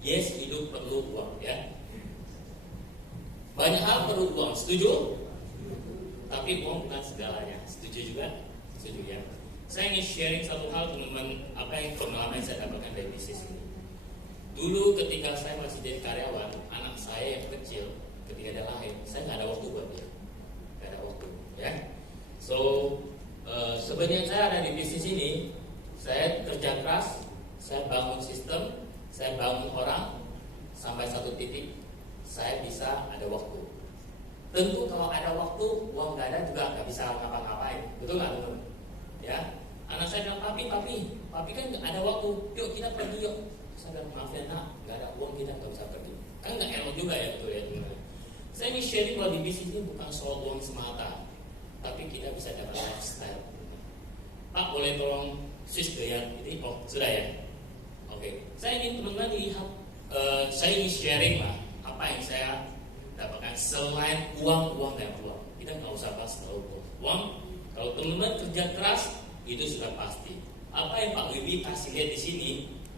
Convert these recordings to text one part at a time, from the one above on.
Yes, hidup perlu uang, ya. Banyak hal perlu uang, setuju? Tapi uang bukan segalanya. Setuju juga? Setuju, ya. Saya ingin sharing satu hal, teman-teman, apa yang pengalaman saya dapatkan dari bisnis ini. Dulu ketika saya masih jadi karyawan, anak saya yang kecil, ketika dia lahir, saya nggak ada waktu buat dia, nggak ada waktu, ya. So sebenarnya saya ada di bisnis ini, saya kerja keras, saya bangun sistem, saya bangun orang, sampai satu titik saya bisa ada waktu. Tentu kalau ada waktu, uang nggak ada juga nggak bisa ngapa-ngapain, betul nggak teman? Ya, anak saya bilang papi kan nggak ada waktu, yuk kita pergi yuk. Saya bilang maaf ya nak, nggak ada uang kita nggak bisa pergi. Kan nggak elok juga ya, betul ya teman. Saya ingin sharing bahwa di bisnis ini bukan soal uang semata, tapi kita bisa dapat lifestyle. Pak boleh tolong switch ke yang ini? Oh sudah ya. Oke, saya ingin teman-teman lihat, saya ingin sharing lah apa yang saya dapatkan selain uang dan uang. Kita nggak usah bahas terlalu uang. Kalau teman-teman kerja keras itu sudah pasti. Apa yang Pak Wibi kasih lihat di sini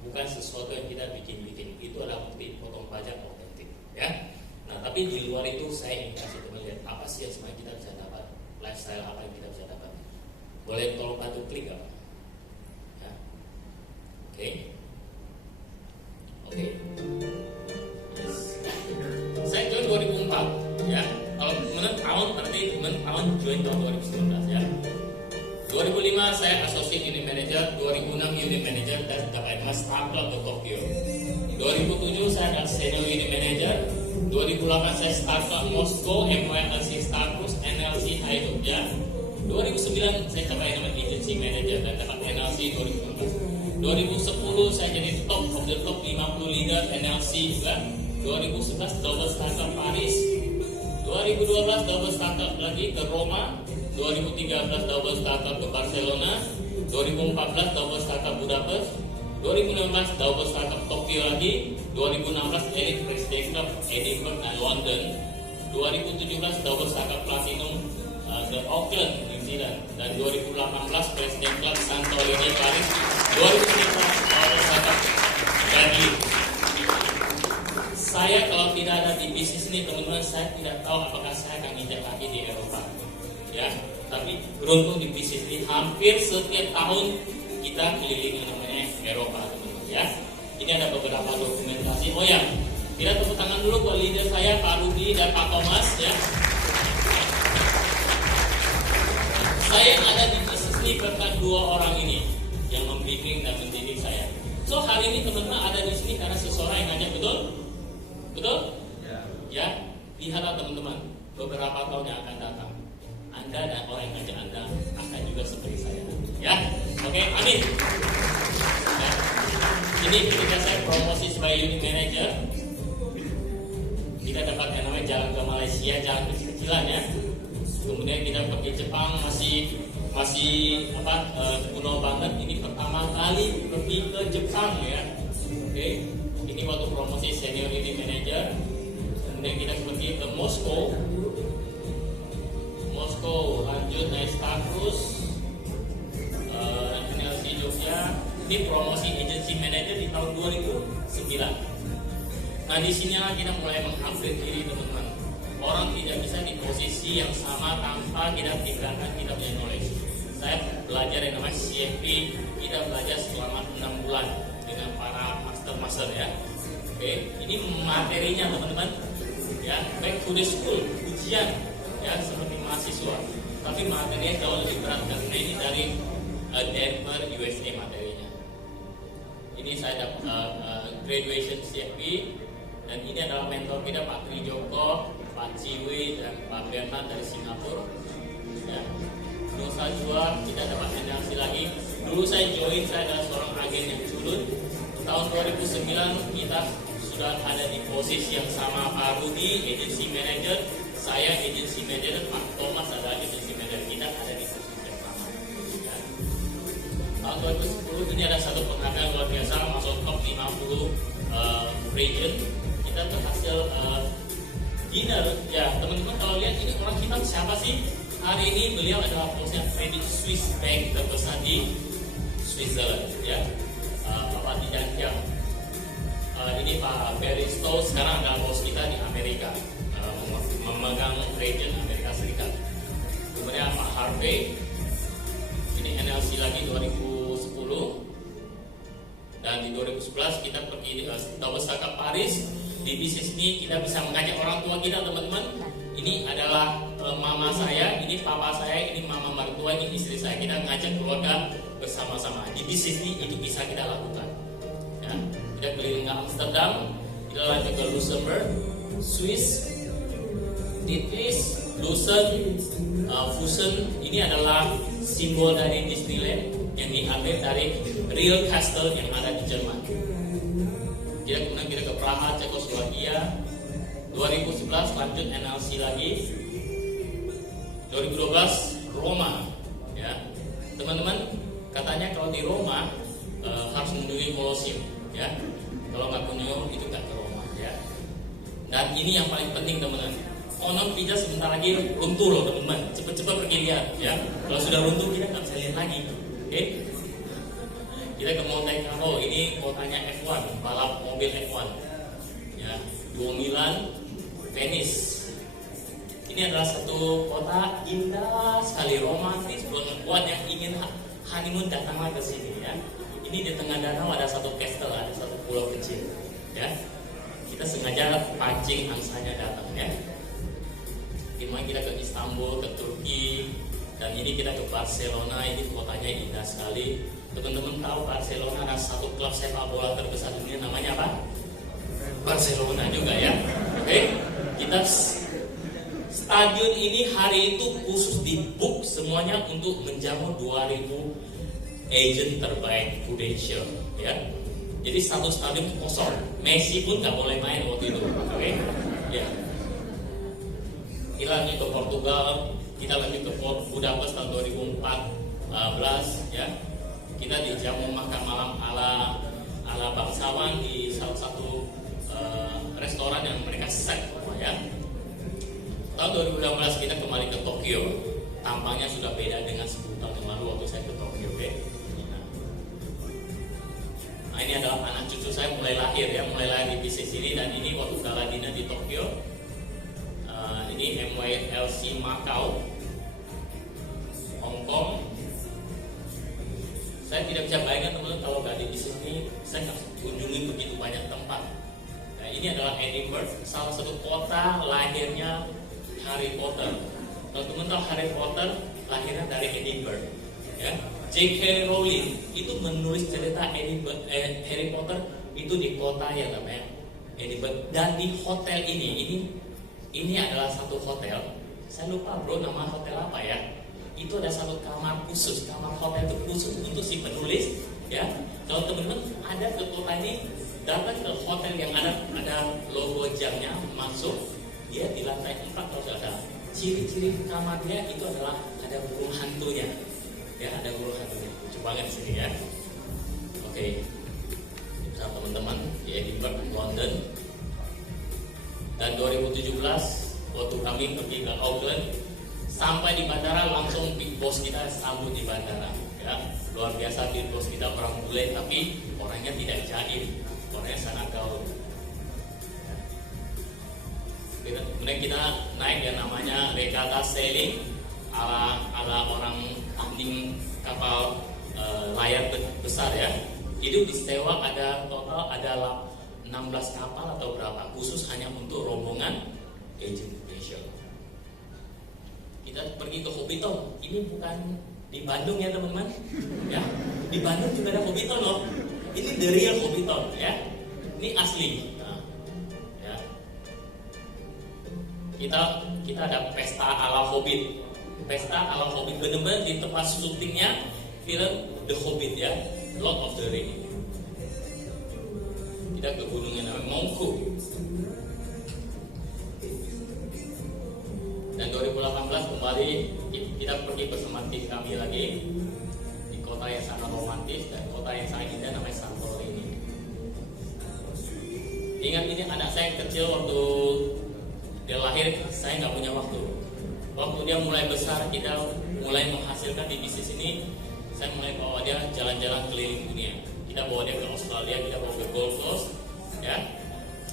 bukan sesuatu yang kita bikin-bikin. Itu adalah bukti potong pajak otentik, ya. Nah, tapi di luar itu saya ingin kasih teman lihat apa sih yang sebenarnya kita bisa dapat, lifestyle apa yang kita bisa dapat. Boleh tolong bantu klik nggak? Ya. Oke. Yes. Saya join 2004, ya. Kalau teman tahun berarti tahun join tahun 2019, ya. 2005 saya associate unit manager, 2006 unit manager dan dapat emas Star Club di Tokyo. 2007 saya adalah senior unit manager. 2008 saya Star Club Moskow, MYLC Star Cruise, NLC High Jogja. 2009 saya dapat nama agency manager dan dapat NLC 2015. 2010 saya jadi top of the top 50 leader NLC juga. 2011 double startup Paris. 2012 double startup lagi ke Roma. 2013 double startup ke Barcelona. 2014 double startup Budapest. 2015 double startup Tokyo lagi. 2016 Elite Prestige Club Edinburgh dan London. 2017 double startup Platinum The Auckland New Zealand. Dan 2018 Prestige Club Santorini Paris. 2019 double startup Berlin. Saya kalau tidak ada di bisnis ini teman-teman, saya tidak tahu apakah saya akan injak kaki di Eropa, ya. Tapi beruntung di bisnis ini hampir setiap tahun kita keliling namanya Eropa, teman-teman, ya. Ini ada beberapa dokumentasi. Oh ya, kita tepuk tangan dulu buat leader saya Pak Rudi dan Pak Thomas, ya. Saya ada di bisnis ini berkat dua orang ini yang membimbing dan mendidik saya. So hari ini teman-teman ada di sini karena seseorang yang ngajak, betul? Betul? Ya. Lihatlah teman-teman, beberapa tahun yang akan datang, Anda dan orang yang ngajak Anda akan juga seperti saya. Ya, oke, amin. Ya. Ini ketika saya promosi sebagai unit manager, kita dapat yang namanya jalan ke Malaysia, jalan kecil-kecilan, ya. Kemudian kita pergi Jepang, masih kuno banget. Ini pertama kali pergi ke Jepang, ya. Oke. Ini waktu promosi senior unit manager. Kemudian kita pergi ke Moskow, lanjut naik Star Cruise, NLC Jogja. Ini promosi agency manager di tahun 2009. Nah di sinilah kita mulai mengupgrade diri, teman-teman. Orang tidak bisa di posisi yang sama tanpa kita tinggalkan kita punya knowledge. Saya belajar yang namanya CFP. Kita belajar selama 6 bulan dengan para master, ya. Oke, ini materinya teman-teman, ya, back to the school, ujian, ya, seperti mahasiswa. Tapi materinya jauh lebih berat karena ini dari Denver, USA materinya. Ini saya dapat graduation CFP, dan ini adalah mentor kita Pak Tri Joko, Pak Ciwi, dan Pak Bernard dari Singapura. Ya. Nusa Dua kita dapat NLC lagi. Dulu saya join, saya adalah seorang agen yang culun. Tahun 2009 kita sudah ada di posisi yang sama. Pak Rudi agency manager, saya agency manager, Pak Thomas adalah agency manager. Kita ada di posisi yang sama, ya. Tahun 2010 ini ada satu penghargaan luar biasa, masuk top 50 region. Kita berhasil dinner, ya teman-teman. Kalau lihat ini orang kita siapa sih? Hari ini beliau adalah bosnya Credit Suisse Bank terbesar di Switzerland, ya. Bapak Tijan Kiam. ini Pak Barry Stolz sekarang adalah bos kita di Amerika, memegang region Amerika Serikat. Kemudian Pak Harvey, ini NLC lagi 2010, dan di 2011 kita pergi Duta Besar ke Paris. Di bisnis ini kita bisa mengajak orang tua kita, teman-teman. Ini adalah mama saya, ini papa saya, ini mama mertua, ini istri saya. Kita ngajak keluarga bersama-sama. Di bisnis ini itu bisa kita lakukan. Ya. Kita keliling ke Amsterdam, kita lanjut ke Luxembourg, Swiss, Ditlis, Lucerne, Fussen. Ini adalah simbol dari Disneyland yang diambil dari Real Castle yang ada di Jerman. Kemudian kita ke Praha, Cekoslovakia. 2011 lanjut NLC lagi. 2012 Roma. Ya, teman-teman, katanya kalau di Roma harus mengunjungi Colosseum. Ya, kalau nggak kunjung itu nggak ke Roma. Ya, dan ini yang paling penting, teman-teman. Konon kita sebentar lagi runtuh loh, teman-teman. Cepet-cepet pergi lihat. Ya, kalau sudah runtuh kita nggak bisa lihat lagi. Oke? Kita ke Monte Carlo. Ini kotanya F1, balap mobil F1. Ya, Milan, Venice. Ini adalah satu kota indah sekali, romantis buat yang ingin honeymoon datanglah ke sini. Ya, ini di tengah danau ada satu castle, ada satu pulau kecil. Ya, kita sengaja pancing angsanya datang. Ya, dimana kita ke Istanbul, ke Turki, dan ini kita ke Barcelona. Ini kotanya indah sekali. Teman-teman tahu Barcelona ada satu klub sepak bola terbesar dunia, namanya apa? Barcelona juga, ya. Oke, kita stadion ini hari itu khusus dibook semuanya untuk menjamu 2000 agent terbaik Prudential, ya. Jadi satu stadion kosong, Messi pun nggak boleh main waktu itu. Oke, ya. Kita lanjut ke Portugal, kita lanjut ke Budapest tahun 2014, ya. Kita dijamu makan malam ala bangsawan di salah satu restoran yang mereka set, ya. Tahun 2016 kita kembali ke Tokyo. Tampangnya sudah beda dengan 10 tahun yang lalu waktu saya ke Tokyo. Nah, ini adalah anak cucu saya mulai lahir, ya, mulai lahir di bisnis ini, dan ini waktu Galadina di Tokyo. Ini MYLC Macau, Hong Kong. Saya tidak bisa bayangkan, teman-teman, kalau nggak di sini saya nggak kunjungi begitu banyak tempat. Nah, ini adalah Edinburgh, salah satu kota lahirnya Harry Potter. Kalau teman tahu Harry Potter lahirnya dari Edinburgh. Ya, J.K. Rowling itu menulis cerita Harry Potter itu di kota yang namanya Edinburgh. Dan di hotel ini adalah satu hotel. Saya lupa bro nama hotel apa ya. Itu ada satu kamar khusus, kamar hotel itu khusus untuk si penulis, ya. Kalau teman-teman ada ke kota ini, datang ke hotel yang ada logo jamnya, masuk, dia di lantai 4 kalau ada. Ciri-ciri kamarnya itu adalah ada burung hantunya, ya, ada burung hantunya. Lucu banget di sini, ya. Oke, bersama teman-teman di Edinburgh, London. Dan 2017 waktu kami pergi ke Auckland, sampai di bandara langsung big boss kita sambut di bandara, ya. Luar biasa, big boss kita orang bule tapi orangnya tidak jaim, orangnya sangat gaul. Kemudian kita naik yang namanya regatta sailing ala orang tanding kapal layar besar, ya. Itu disewa ada total ada 16 kapal atau berapa khusus hanya untuk rombongan agent Prudential. Kita pergi ke Hobbiton. Ini bukan di Bandung, ya teman-teman. Ya, di Bandung juga ada Hobbiton loh. Ini the real Hobbiton, ya. Ini asli. Nah, ya. Kita ada pesta ala Hobbit. Pesta ala Hobbit benar-benar di tempat syutingnya film The Hobbit, ya, Lord of the Rings. Kita ke gunung yang namanya Mongku. Dan 2018 kembali kita pergi bersama tim kami lagi di kota yang sangat romantis dan kota yang sangat indah namanya Santorini. Ingat, ini anak saya yang kecil waktu dia lahir, saya nggak punya waktu. Waktu dia mulai besar, kita mulai menghasilkan di bisnis ini, saya mulai bawa dia jalan-jalan keliling dunia. Kita bawa dia ke Australia, kita bawa ke Gold Coast, ya.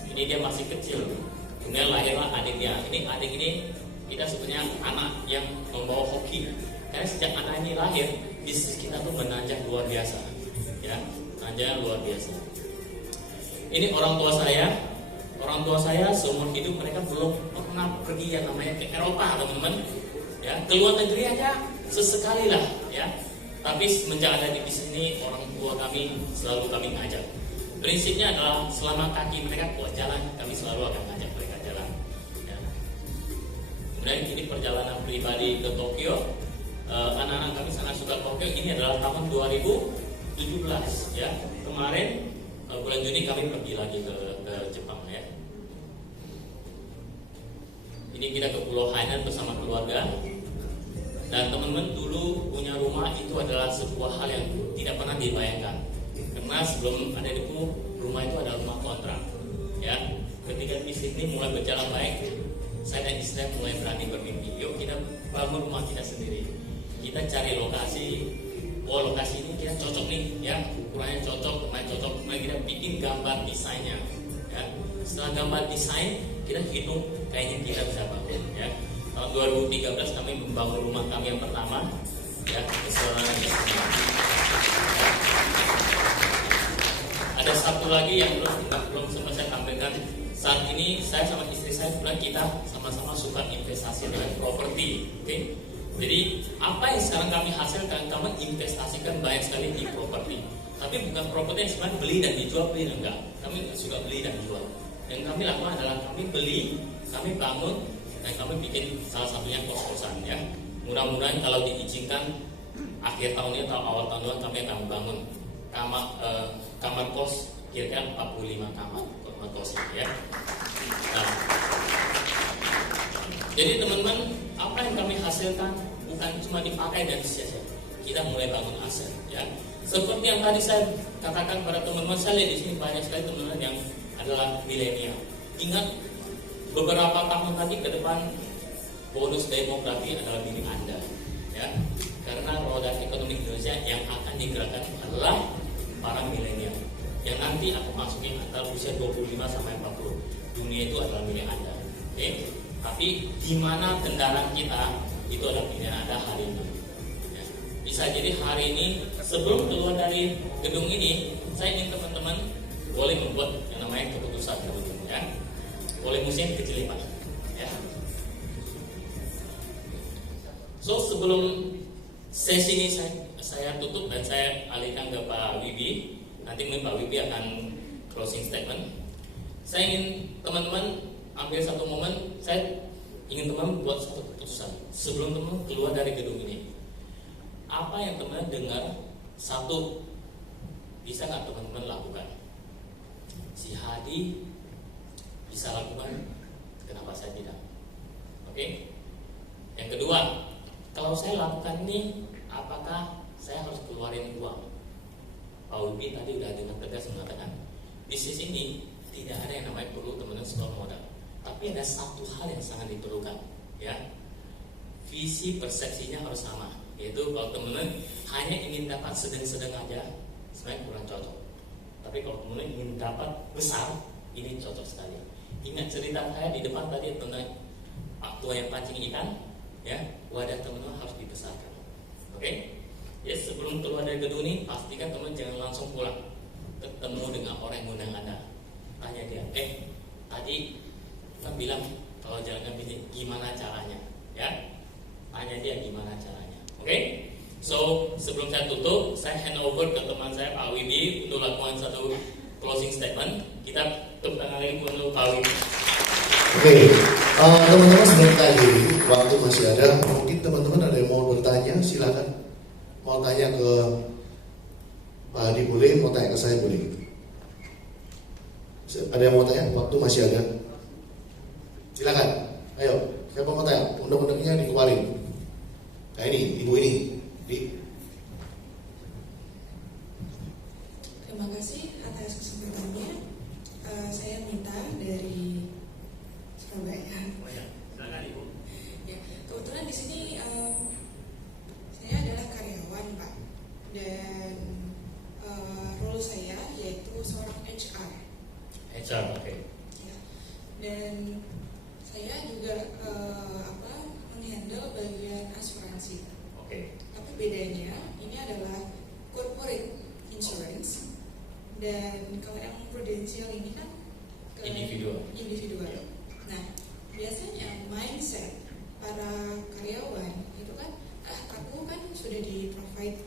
Ini dia masih kecil, kemudian lahirlah adiknya. Ini adik ini kita sebutnya anak yang membawa hoki. Karena sejak anak ini lahir, bisnis kita tuh menanjak luar biasa, ya, menanjak luar biasa. Ini orang tua saya seumur hidup mereka belum pernah pergi yang namanya ke Eropa, teman-teman, ya, ke luar negeri aja sesekali lah, ya. Tapi semenjak ada di sini, orang tua kami selalu kami ngajak. Prinsipnya adalah selama kaki mereka kuat jalan, kami selalu akan ngajak mereka jalan, ya. Kemudian ini perjalanan pribadi ke Tokyo. Anak-anak kami sangat suka Tokyo. Ini adalah tahun 2017, ya. Kemarin bulan Juni kami pergi lagi ke Jepang, ya. Ini kita ke Pulau Hainan bersama keluarga. Dan teman-teman, dulu punya rumah itu adalah sebuah hal yang tidak pernah dibayangkan. Karena sebelum ada itu, rumah itu adalah rumah kontrak, ya. Ketika bisnis ini mulai berjalan baik, saya dan istri mulai berani bermimpi, yuk kita bangun rumah kita sendiri. Kita cari lokasi, lokasi ini kita cocok nih, ya, ukurannya cocok, lumayan cocok. Kemudian kita bikin gambar desainnya, ya. Setelah gambar desain, kita hitung kayaknya kita bisa bangun, ya. Tahun 2013 kami membangun rumah kami yang pertama, ya, keseluruhan di sini. Ya. Ada satu lagi yang belum sempat saya tampilkan. Saat ini saya sama istri saya bilang kita sama-sama suka investasi dengan properti, oke? Jadi apa yang sekarang kami hasilkan, kami investasikan banyak sekali di properti. Tapi bukan properti yang sebenarnya beli dan dijual, beli dan enggak. Kami suka beli dan jual. Yang kami lakukan adalah kami beli, kami bangun, dan kami bikin salah satunya kos-kosan, ya. Mudah-mudahan kalau diizinkan akhir tahun ini atau awal tahun depan kami akan bangun kamar kos kira-kira 45 kamar kos, ya. Nah, jadi teman-teman, apa yang kami hasilkan bukan cuma dipakai dan sia-sia. Kita mulai bangun aset, ya. Seperti yang tadi saya katakan pada teman-teman, saya lihat di sini banyak sekali teman-teman yang adalah milenial. Ingat, beberapa tahun lagi ke depan bonus demografi adalah milik Anda, ya. Karena roda ekonomi Indonesia yang akan digerakkan adalah para milenial yang nanti akan masukin antara usia 25 sampai 40. Dunia itu adalah milik Anda, oke? Tapi di mana kendaraan kita itu adalah pilihan Anda hari ini, ya. Bisa jadi hari ini sebelum keluar dari gedung ini, saya ingin teman-teman boleh membuat yang namanya keputusan, ya. Boleh musim kecil, Pak, ya. So sebelum sesi ini saya tutup dan saya alihkan ke Pak Wibi. Nanti mungkin Pak Wibi akan closing statement. Saya ingin teman-teman ambil satu momen. Saya ingin teman-teman buat satu keputusan sebelum teman-teman keluar dari gedung ini. Apa yang teman-teman dengar, satu, bisa nggak teman-teman lakukan? Si Hadi bisa lakukan, kenapa saya tidak? Oke. Yang kedua, kalau saya lakukan ini, apakah saya harus keluarin uang? Pak Wibi tadi udah dengan tegas mengatakan, bisnis ini tidak ada yang namanya perlu teman-teman setor modal. Tapi ada satu hal yang sangat diperlukan, ya. Visi persepsinya harus sama. Yaitu kalau teman-teman hanya ingin dapat sedang-sedang aja, sebenarnya kurang cocok. Tapi kalau teman-teman ingin dapat besar, ini cocok sekali. Ingat cerita saya di depan tadi tentang Pak Tua yang pancing ikan, ya. Wadah teman-teman harus dibesarkan, oke? Ya, sebelum keluar dari gedung ini, pastikan teman jangan langsung pulang. Ketemu dengan orang yang mengundang Anda, tanya dia, tadi kan bilang kalau jalankan bisnis gimana caranya, ya? Tanya dia gimana caranya, oke? So sebelum saya tutup, saya hand over ke teman saya Pak Wibi untuk lakukan satu closing statement. Kita tepuk tangan lagi untuk Pak Wibi. Oke, teman-teman sebentar lagi waktu masih ada. Mungkin teman-teman ada yang mau bertanya, silakan. Mau tanya ke Pak Hadi boleh, mau tanya ke saya boleh. Ada yang mau tanya? Waktu masih ada. Silakan. Ayo, siapa mau tanya? Undang-undangnya dikeluarin. Nah ini, ibu ini. Terima kasih atas kesempatannya. Saya minta dari Surabaya. Silakan Ibu. Ya, kebetulan di sini saya adalah karyawan, Pak, dan role saya yaitu seorang HR. HR, oke. Ya. Dan saya juga menghandle bagian asuransi. Oke. Tapi bedanya ini adalah corporate insurance, dan kalau yang prudensial ini kan ke Individual. individual. Nah, biasanya mindset para karyawan itu kan, aku kan sudah di provide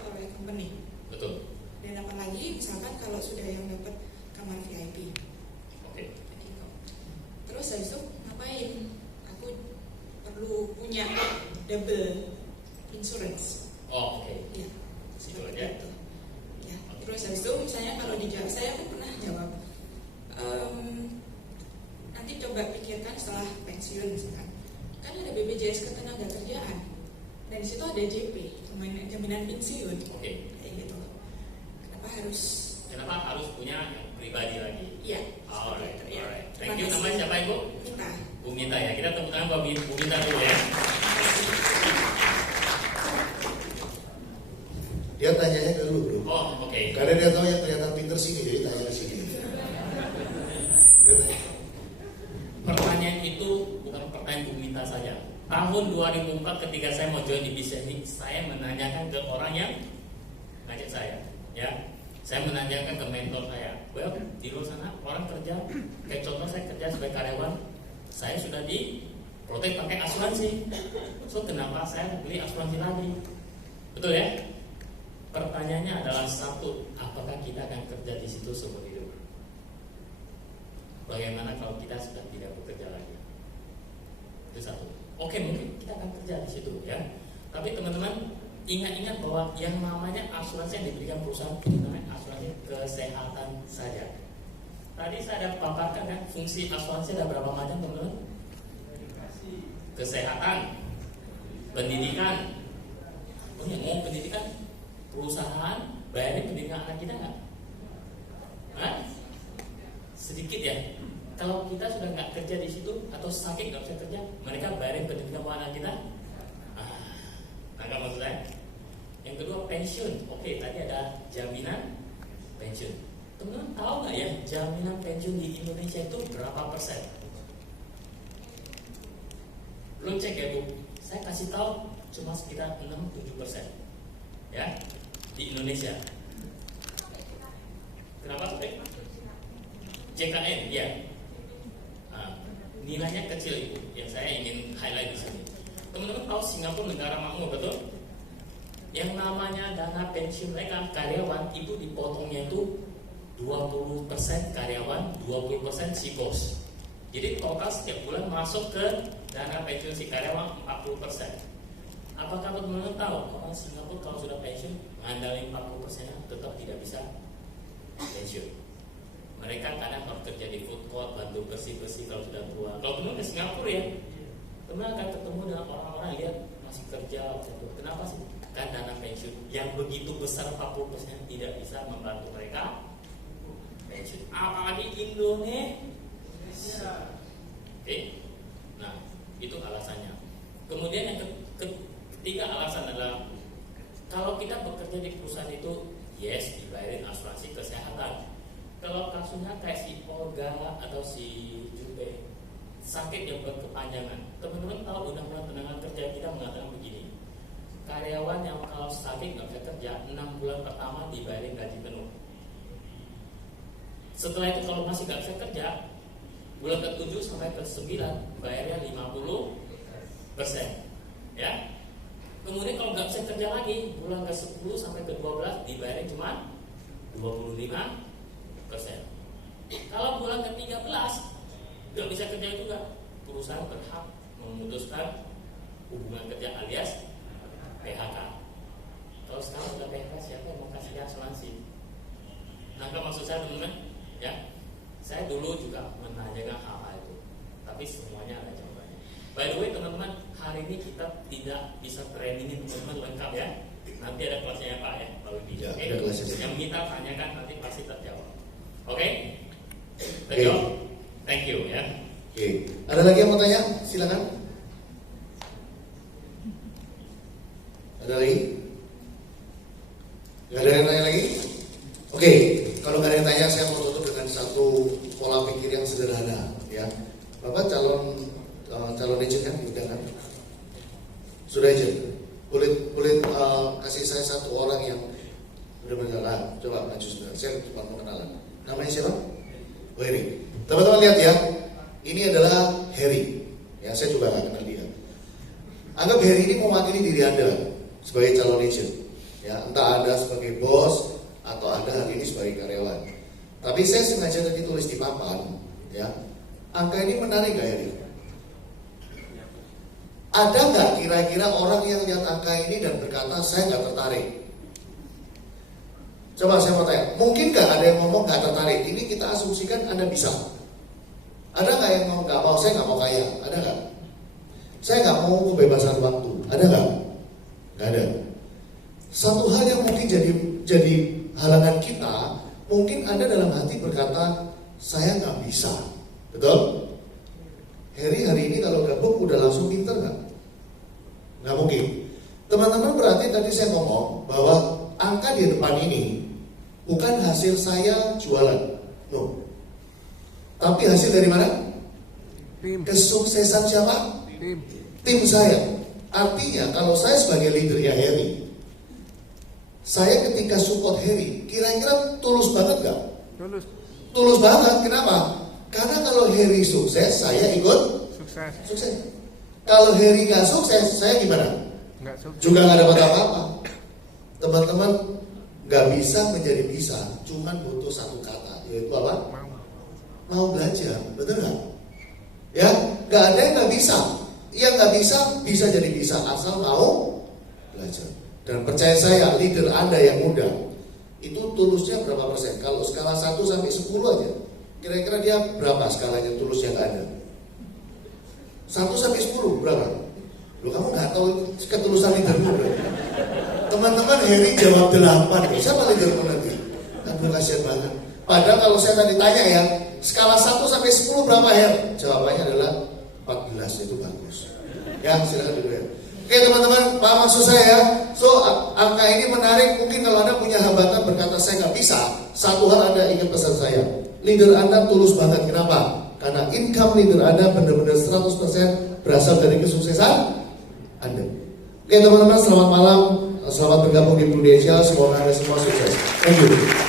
oleh company. Betul. Dan apalagi misalkan kalau sudah yang dapat kamar VIP. Oke. Gitu. Terus habis itu ngapain? Aku perlu punya double insurance. Oh, oke. Ya, Itu seperti aja. itu. Ya. Terus habis itu misalnya kalau dijawab, saya pun pernah jawab. Nanti coba pikirkan setelah pensiun misalkan. Kan ada BPJS Ketenagakerjaan. Dan di situ ada JP, jaminan pensiun. Oke. Kayak gitu. Kenapa harus punya yang pribadi lagi? Iya. Alright, seperti itu, ya. alright. Terima Thank you. kasih. Namanya siapa Ibu? Minta. Bu Minta ya. Kita tepuk tangan buat Bu Minta dulu ya. Dia tanyanya ke lu bro. Oh, oke. Karena dia tahu yang kelihatan pinter sini, jadi tanya ke sini. Dia tanya. Pertanyaan itu bukan pertanyaan Bu Minta saja. Tahun 2004 ketika saya mau join di bisnis ini, saya menanyakan ke orang yang ngajak saya, ya. Saya menanyakan ke mentor saya. Well, di luar sana orang kerja, kayak contoh saya kerja sebagai karyawan, saya sudah diprotek pakai asuransi. So kenapa saya beli asuransi lagi? Betul ya? Pertanyaannya adalah satu, apakah kita akan kerja di situ seumur hidup? Bagaimana kalau kita sudah tidak bekerja lagi? Itu satu. Oke, mungkin kita akan kerja di situ ya. Tapi teman-teman ingat-ingat bahwa yang namanya asuransi yang diberikan perusahaan itu namanya asuransi kesehatan saja. Tadi saya ada paparkan kan fungsi asuransi ada berapa macam teman-teman? Kesehatan, pendidikan. Oh ya, mau pendidikan, perusahaan bayarin pendidikan anak kita nggak? Hah? Sedikit ya. Kalau kita sudah nggak kerja di situ atau sakit nggak bisa kerja, mereka bayarin pendidikan buat anak kita. Nggak maksud saya. Yang kedua pensiun. Oke, tadi ada jaminan pensiun. Teman-teman tahu nggak ya jaminan pensiun di Indonesia itu berapa persen? Belum cek ya Bu. Saya kasih tahu cuma sekitar 6-7%. Ya, di Indonesia. Kenapa? JKN, ya. Nilainya kecil Ibu. Yang saya ingin highlight di sini. Teman-teman tahu Singapura negara makmur, betul? Yang namanya dana pensiun mereka karyawan itu dipotongnya itu 20% karyawan, 20% si bos. Jadi total setiap bulan masuk ke dana pensiun si karyawan 40%. Apakah teman-teman tahu orang Singapura kalau sudah pensiun mengandalkan 40%-nya tetap tidak bisa pensiun? Mereka kadang harus kerja di food court, bantu bersih-bersih kalau sudah tua. Kalau teman ke Singapura ya, teman akan ketemu dengan orang-orang lihat masih kerja. Kenapa sih? Kan dana pensiun yang begitu besar 40% tidak bisa membantu mereka pensiun. Apalagi Indonesia. Oke, nah itu alasannya. Kemudian yang ketiga alasan adalah kalau kita bekerja di perusahaan itu, yes dibayarin asuransi kesehatan. Kalau kasusnya kayak si Olga atau si Jupe sakit yang berkepanjangan, teman-teman tahu undang-undang tenaga kerja kita mengatakan begini, karyawan yang kalau sakit nggak bisa kerja 6 bulan pertama dibayarin gaji penuh. Setelah itu kalau masih nggak bisa kerja, bulan ke-7 sampai ke-9 bayarnya 50%, ya. Kemudian kalau nggak bisa kerja lagi, bulan ke-10 sampai ke-12 dibayarin cuma 25%. Kalau bulan ke-13 nggak bisa kerja juga, perusahaan berhak memutuskan hubungan kerja alias PHK. Kalau sekarang sudah PHK, siapa yang mau kasih asuransi? Nah, maksud saya teman-teman, ya, saya dulu juga menanyakan hal itu, tapi semuanya ada jawabannya. By the way teman-teman, hari ini kita tidak bisa trainingin teman-teman lengkap ya. Nanti ada kelasnya ya Pak ya, Pak Ludi. Ya, Oke? ada kelasnya. Yang kita tanyakan nanti pasti terjawab. Oke? Oke. Thank you ya. Oke, ada lagi yang mau tanya? Silakan. Ada lagi? Gak ada yang tanya lagi? Oke, Kalau nggak ada yang tanya, saya mau tutup dengan satu pola pikir yang sederhana, ya. Bapak calon agent kan, udah kan? Sudah agent. Boleh kasih saya satu orang yang benar-benar, coba maju sebentar. Saya cuma mau kenalan. Namanya siapa? Oh, Harry. Teman-teman lihat ya, ini adalah Harry. Ya, saya juga nggak kenal dia. Anggap Harry ini mewakili diri Anda sebagai calon agent. Ya, entah Anda sebagai bos atau Anda hari ini sebagai karyawan. Tapi saya sengaja tadi tulis di papan, ya. Angka ini menarik gak Harry? Ada nggak kira-kira orang yang lihat angka ini dan berkata saya nggak tertarik? Coba saya mau tanya, mungkin nggak ada yang ngomong nggak tertarik? Ini kita asumsikan Anda bisa. Ada nggak yang ngomong nggak mau? Saya nggak mau kaya. Ada nggak? Saya nggak mau kebebasan waktu. Ada nggak? Nggak ada. Satu hal yang mungkin jadi halangan kita, mungkin Anda dalam hati berkata saya nggak bisa. Betul? Harry hari ini kalau gabung udah langsung pinter nggak? Nggak mungkin. Teman-teman berarti tadi saya ngomong bahwa angka di depan ini bukan hasil saya jualan, no. Tapi hasil dari mana? Tim. Kesuksesan siapa? Tim. Tim saya. Artinya kalau saya sebagai leadernya Harry, saya ketika support Harry, kira-kira tulus banget nggak? Tulus. Tulus banget. Kenapa? Karena kalau Harry sukses, saya ikut Sukses. sukses. Kalau Harry nggak sukses, saya gimana? Nggak sukses. Juga nggak dapat apa-apa. Teman-teman, nggak bisa menjadi bisa, cuman butuh satu kata, yaitu apa? Mau. Mau belajar, betul nggak? Ya, nggak ada yang nggak bisa. Yang nggak bisa jadi bisa asal mau belajar. Dan percaya saya, leader Anda yang muda itu tulusnya berapa persen? Kalau skala 1 sampai 10 aja, kira-kira dia berapa skalanya tulusnya ke Anda? 1 sampai 10 berapa? Loh, kamu nggak tahu ketulusan leadermu. Teman-teman, Harry jawab 8. Siapa leadermu nanti? Aduh, kasihan banget. Padahal kalau saya tadi tanya ya, skala 1 sampai 10 berapa Her? Jawabannya adalah 14, itu bagus. Ya, silakan dulu ya. Oke teman-teman, paham maksud saya ya? So, angka ini menarik. Mungkin kalau Anda punya hambatan berkata saya nggak bisa, satu hal Anda ingat pesan saya. Leader Anda tulus banget. Kenapa? Karena income leader Anda benar-benar 100% berasal dari kesuksesan Anda. Oke teman-teman, selamat malam. Selamat bergabung di Prudential. Semoga Anda semua sukses. Thank you.